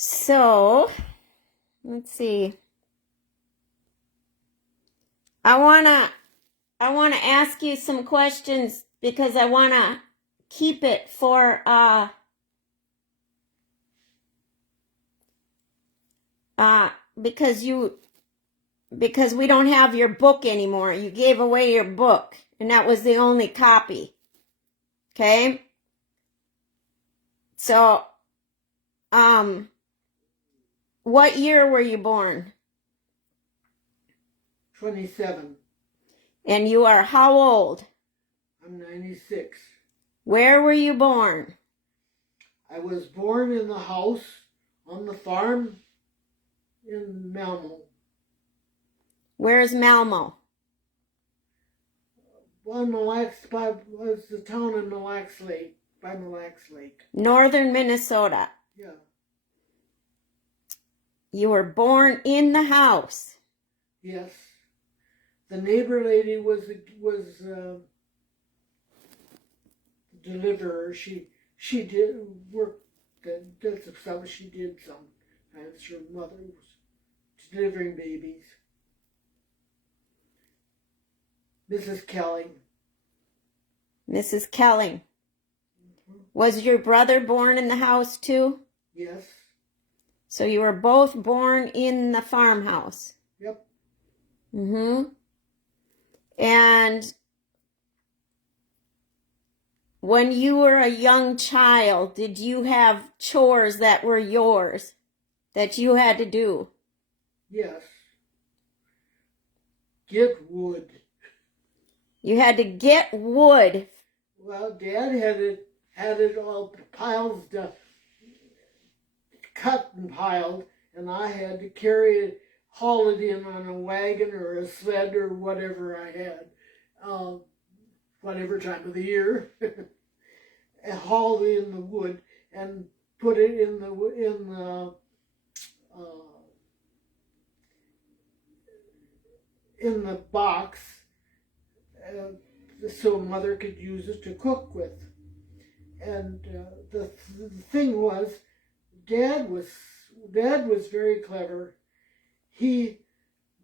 So, let's see. I wanna ask you some questions because I wanna keep it for uh because you because we don't have your book anymore. You gave away your book, and that was the only copy. Okay? So, um what year were you born? 27. And you are how old? I'm 96. Where were you born? I was born in the house on the farm in Malmo. Where's Malmo? Well, Mille Lacs was the town in Mille Lacs Lake, by Mille Lacs Lake. Northern Minnesota. Yeah. You were born in the house. Yes. The neighbor lady was deliverer. She did work. That's some she did sometimes. Her mother was delivering babies. Mrs. Kelly. Mrs. Kelling. Was your brother born in the house too? Yes. So you were both born in the farmhouse. Yep. Mm-hmm. And when you were a young child, did you have chores that were yours that you had to do? Yes. Get wood. You had to get wood. Well, Dad had it all piles cut and piled, and I had to carry it, haul it in on a wagon or a sled or whatever I had, whatever time of the year, and haul in the wood and put it in the box, so Mother could use it to cook with. And the thing was, Dad was very clever. He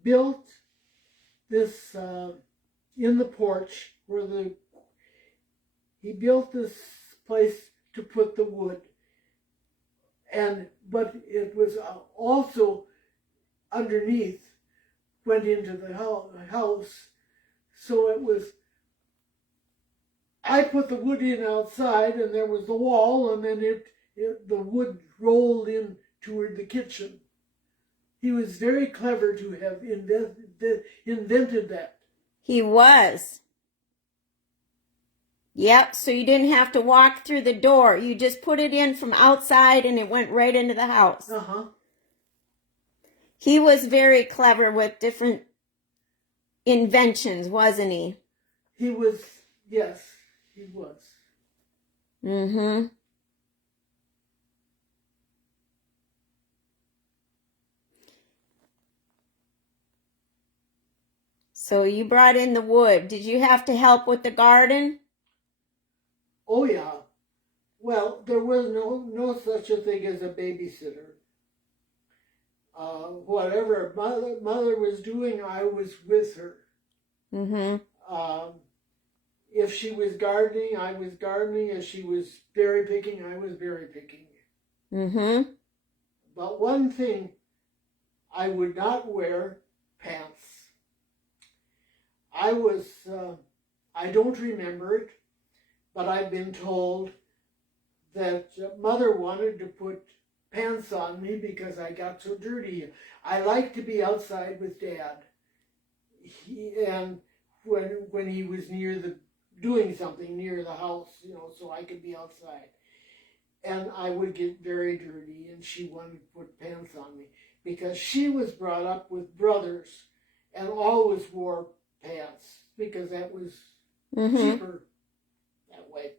built this in the porch he built this place to put the wood, but it was also underneath, went into the house, so it was. I put the wood in outside, and there was the wall, and then the wood rolled in toward the kitchen. He was very clever to have invented that. He was. Yep, so you didn't have to walk through the door. You just put it in from outside and it went right into the house. Uh-huh. He was very clever with different inventions, wasn't he? He was, yes, he was. Mm-hmm. So you brought in the wood. Did you have to help with the garden? Oh, yeah. Well, there was no such a thing as a babysitter. Whatever mother was doing, I was with her. Mm-hmm. If she was gardening, I was gardening. If she was berry picking, I was berry picking. Mm-hmm. But one thing, I would not wear pants. I don't remember it, but I've been told that Mother wanted to put pants on me because I got so dirty. I like to be outside with Dad. And when he was doing something near the house, so I could be outside. And I would get very dirty, and she wanted to put pants on me because she was brought up with brothers and always wore pants because that was cheaper that way.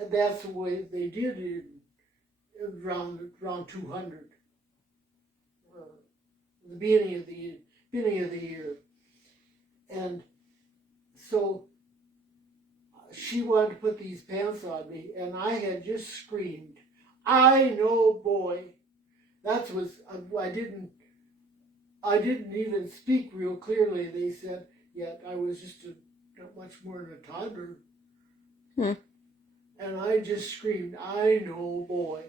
And that's the way they did it around 200, the beginning of the year. And so she wanted to put these pants on me, and I had just screamed, "I know, boy." That was I didn't even speak real clearly. They said, yet I was just not much more than a toddler. Hmm. And I just screamed, I know, boy.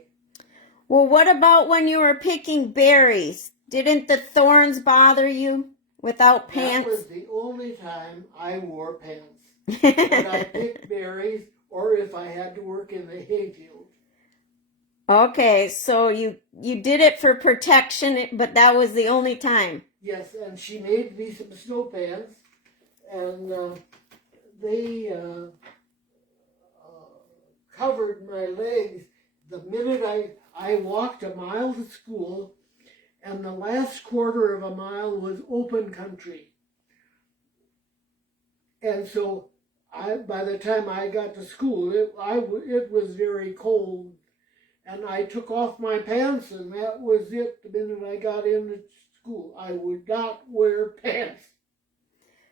Well, what about when you were picking berries? Didn't the thorns bother you without That pants? was the only time I wore pants. When I picked berries or if I had to work in the hayfield. Okay, so you did it for protection, but that was the only time. Yes, and she made me some snow pants, and they covered my legs. The minute I walked a mile to school, and the last quarter of a mile was open country. And so by the time I got to school, it was very cold. And I took off my pants, and that was it. The minute I got into school, I would not wear pants.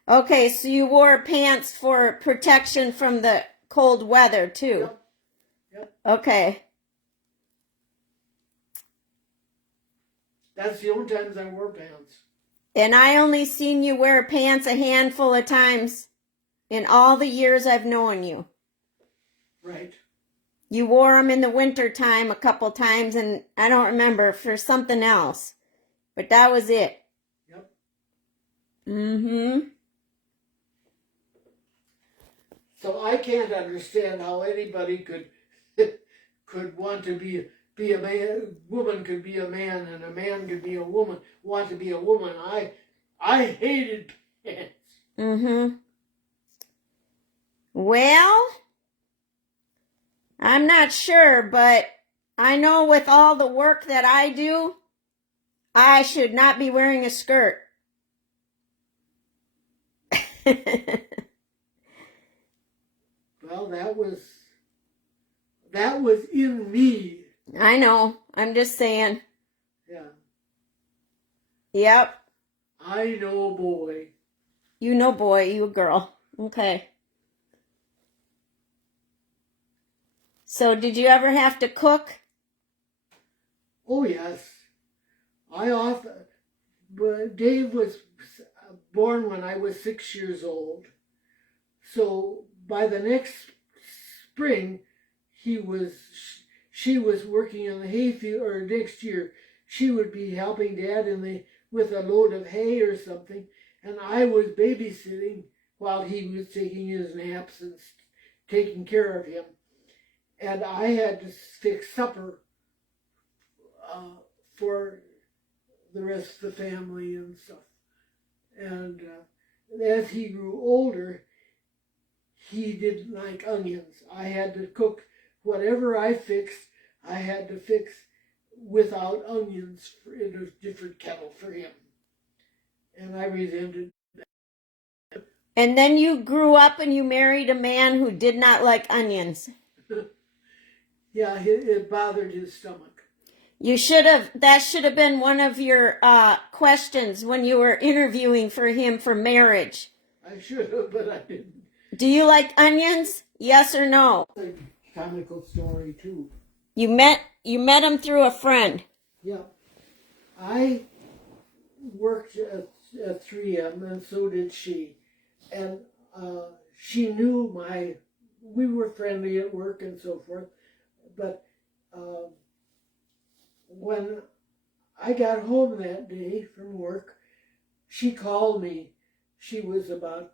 Okay, so you wore pants for protection from the cold weather too. Yep. Okay. That's the only times I wore pants. And I only seen you wear pants a handful of times in all the years I've known you. Right. You wore them in the winter time a couple times, and I don't remember, for something else. But that was it. Yep. Mm-hmm. So I can't understand how anybody could want to be a man. Woman could be a man, and a man could be a woman. Want to be a woman. I hated pants. Mm-hmm. Well, I'm not sure, but I know with all the work that I do, I should not be wearing a skirt. Well, that was in me. I know. I'm just saying. Yeah. Yep. I know, boy. You know, boy, you a girl. Okay. So, did you ever have to cook? Oh yes. But Dave was born when I was 6 years old. So by the next spring, she was working in the hayfield, or next year she would be helping Dad with a load of hay or something, and I was babysitting while he was taking his naps and taking care of him, and I had to fix supper for the rest of the family and stuff. And as he grew older, he didn't like onions. I had to cook whatever I fixed. I had to fix without onions in a different kettle for him, and I resented. And then you grew up and you married a man who did not like onions. Yeah, it bothered his stomach. That should have been one of your questions when you were interviewing for him for marriage. I should have, but I didn't. Do you like onions? Yes or no? It's a comical story too. You met him through a friend. Yeah, I worked at 3M, and so did she, and she knew we were friendly at work and so forth, but when I got home that day from work, she called me. She was about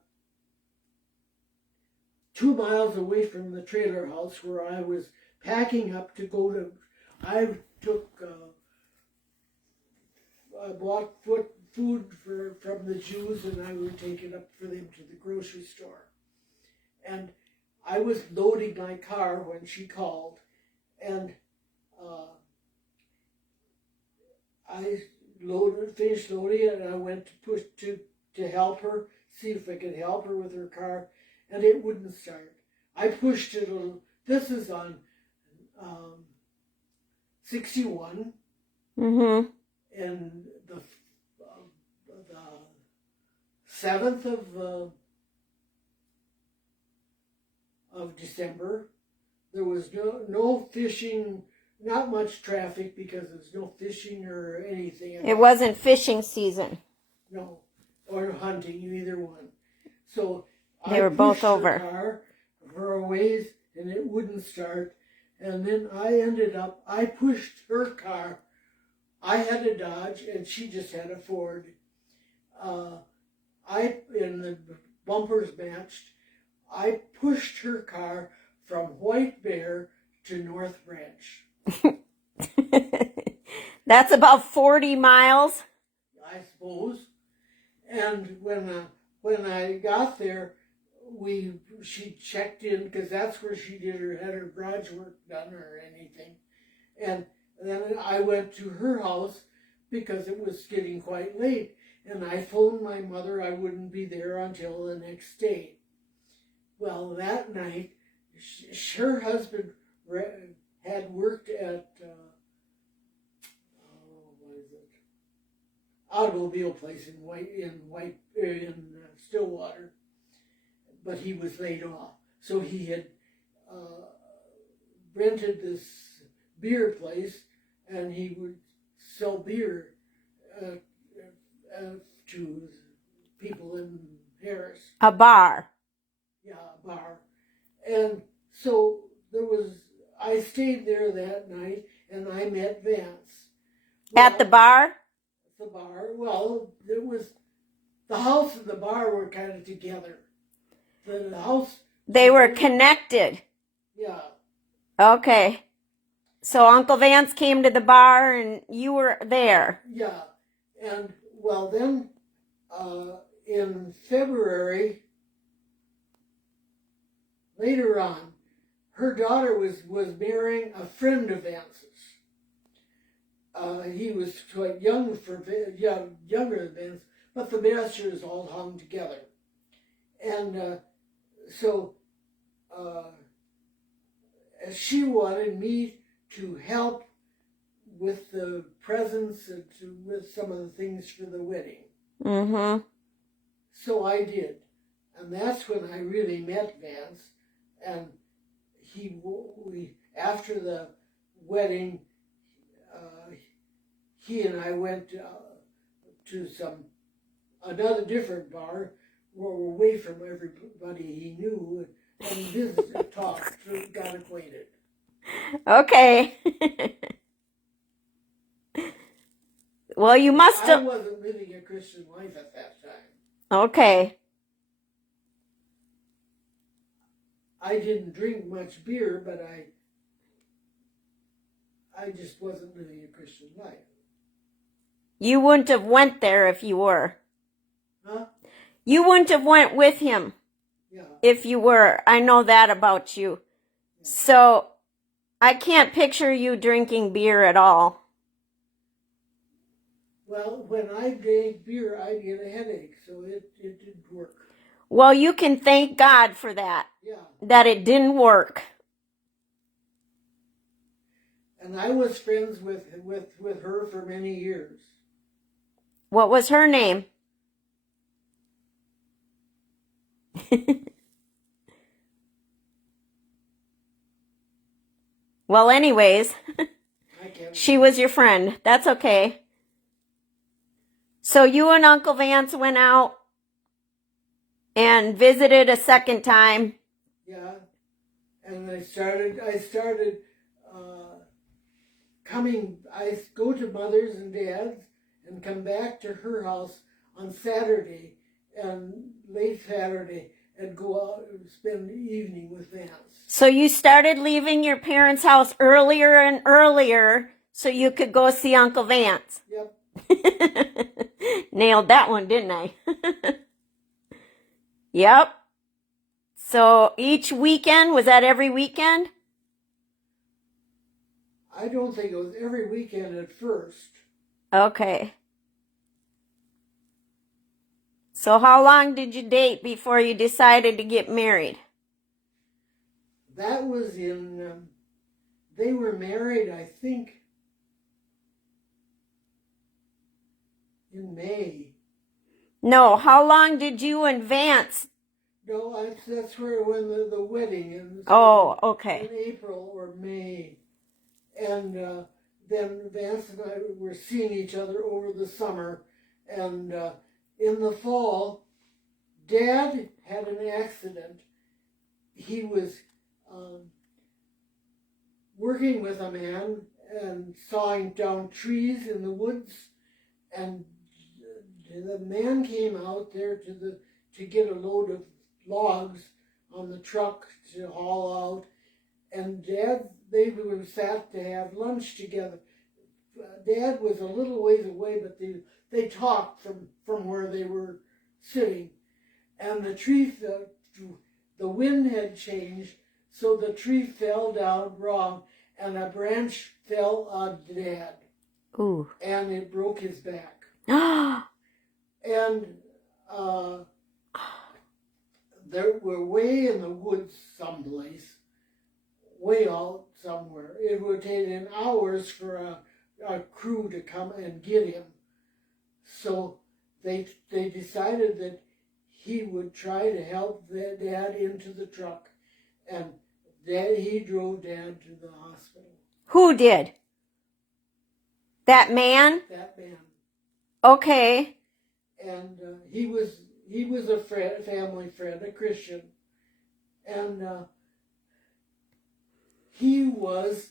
2 miles away from the trailer house where I was packing up to go to. I bought food from the Jews, and I would take it up for them to the grocery store. And I was loading my car when she called, and I finished loading it, and I went to push to help her, see if I could help her with her car, and it wouldn't start. I pushed it a little. This is on 61. Mm-hmm. And the 7th of December, there was no fishing not much traffic because there's no fishing or anything. It wasn't fishing season. No, or hunting, either one. So They were both over. the car for a ways and it wouldn't start. And then I pushed her car. I had a Dodge and she just had a Ford. And the bumpers matched. I pushed her car from White Bear to North Branch. That's about 40 miles. I suppose. And when I got there, she checked in because that's where she had her garage work done or anything. And then I went to her house because it was getting quite late. And I phoned my mother I wouldn't be there until the next day. Well, that night, her husband had worked at automobile place in Stillwater, but he was laid off. So he had rented this beer place, and he would sell beer to people in Harris. A bar. Yeah, a bar. And so I stayed there that night, and I met Vance. At the bar? The bar. Well, the house and the bar were kind of together. The house. They were connected. Yeah. Okay. So Uncle Vance came to the bar and you were there. Yeah. And well, then in February, later on, her daughter was marrying a friend of Vance's. He was quite young younger than Vince, but the masters all hung together. And so she wanted me to help with the presents and with some of the things for the wedding. Mm-hmm. So I did. And that's when I really met Vance. And after the wedding, he and I went to another different bar where we're away from everybody he knew and visited, talked, got acquainted. Okay. Well, you must have. I wasn't living a Christian life at that time. Okay. I didn't drink much beer, but I just wasn't living a Christian life. You wouldn't have went there if you were. Huh? You wouldn't have went with him. Yeah. If you were. I know that about you. Yeah. So I can't picture you drinking beer at all. Well, when I drank beer, I'd get a headache, so it didn't work. Well, you can thank God for that. Yeah. That it didn't work. And I was friends with her for many years. What was her name? Well, anyways, she was your friend. That's okay. So you and Uncle Vance went out and visited a second time. Yeah, and I started coming. I go to Mother's and Dad's and come back to her house on Saturday and late Saturday and go out and spend the evening with Vance. So you started leaving your parents' house earlier and earlier so you could go see Uncle Vance. Yep. Nailed that one, didn't I? Yep. So each weekend, was that every weekend? I don't think it was every weekend at first. Okay. So how long did you date before you decided to get married? That was they were married, I think, in May. No, how long did you and Vance? No, that's where when the wedding. Oh, okay. In April or May. And then Vance and I were seeing each other over the summer. And in the fall, Dad had an accident. He was working with a man and sawing down trees in the woods, and the man came out there to get a load of logs on the truck to haul out, and they were sat to have lunch together. Dad was a little ways away, but they talked from where they were sitting, and the wind had changed, so the tree fell down wrong, and a branch fell on Dad. Ooh. And it broke his back. Ah. And we're way in the woods someplace, way out somewhere. It would take hours for a crew to come and get him. So they decided that he would try to help Dad into the truck, and he drove Dad to the hospital. Who did? That man? That man. Okay. And he was a family friend, a Christian, and he was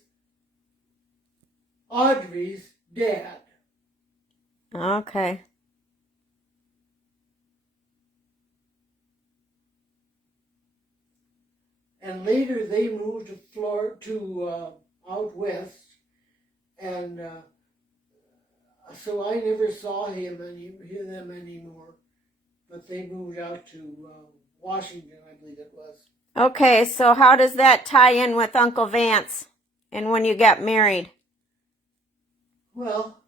Audrey's dad. Okay. And later they moved to Florida, out west, and so I never saw them anymore. But they moved out to Washington, I believe it was. Okay, so how does that tie in with Uncle Vance and when you got married? Well,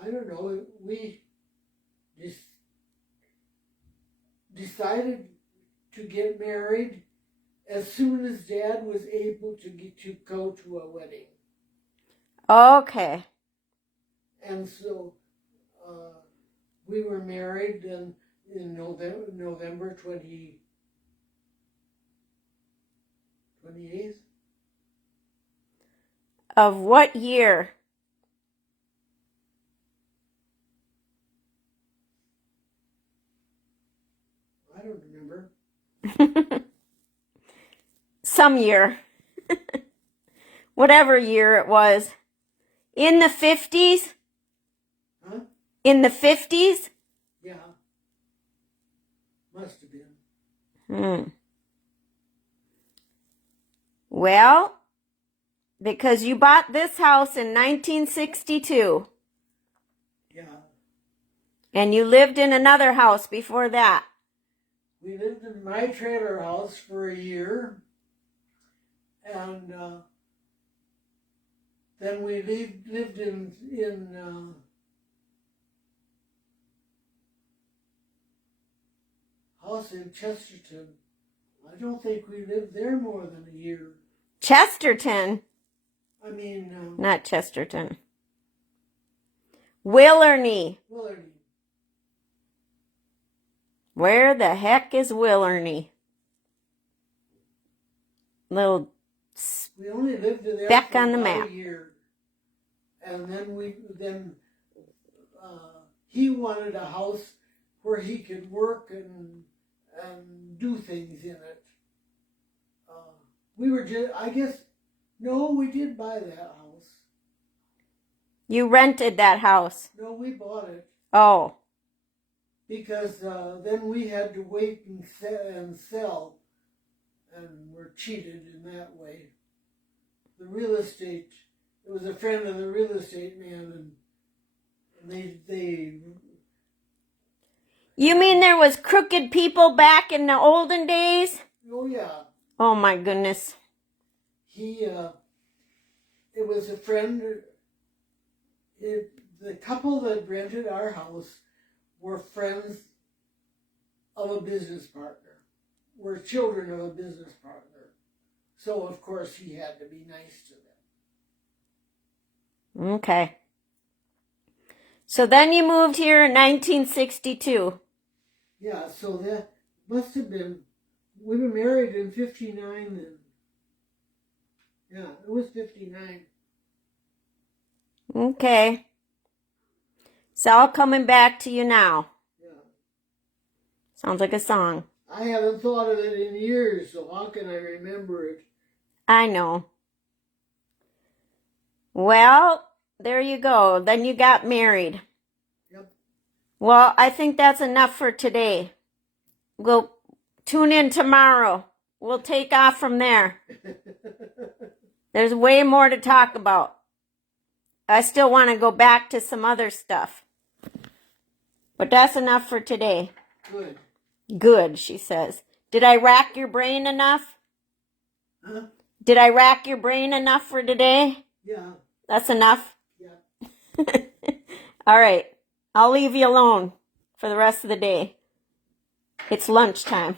I don't know. We just decided to get married as soon as Dad was able to go to a wedding. Okay. And so we were married in November 28th. Of what year? I don't remember. Some year. Whatever year it was. In the 50s? Huh? In the 50s? Yeah. Must have been. Well, because you bought this house in 1962. Yeah. And you lived in another house before that. We lived in my trailer house for a year, and then we lived in house in Chesterton. I don't think we lived there more than a year. Chesterton? I mean... Not Chesterton. Willerny. Willardy. Where the heck is Willerny? Little... We only lived there Back for on the about map. a year. And then he wanted a house where he could work and do things in it. We were just, I guess, no, we did buy that house. You rented that house. No, we bought it. Oh. Because then we had to wait and sell, and were cheated in that way. The real estate, it was a friend of the real estate man, and they... You mean there was crooked people back in the olden days? Oh, yeah. Oh, my goodness. It was a friend, the couple that rented our house were friends of a business partner, were children of a business partner. So, of course, he had to be nice to them. Okay. So then you moved here in 1962. Yeah, so that must have been, we were married in 59 then. Yeah, it was 59. Okay. It's all coming back to you now. Yeah. Sounds like a song. I haven't thought of it in years, so how can I remember it? I know. Well, there you go. Then you got married. Yep. Well, I think that's enough for today. We'll tune in tomorrow. We'll take off from there. There's way more to talk about. I still want to go back to some other stuff. But that's enough for today. Good. Good, she says. Did I rack your brain enough? Huh? Did I rack your brain enough for today? Yeah. That's enough? Yeah. All right. I'll leave you alone for the rest of the day. It's lunchtime.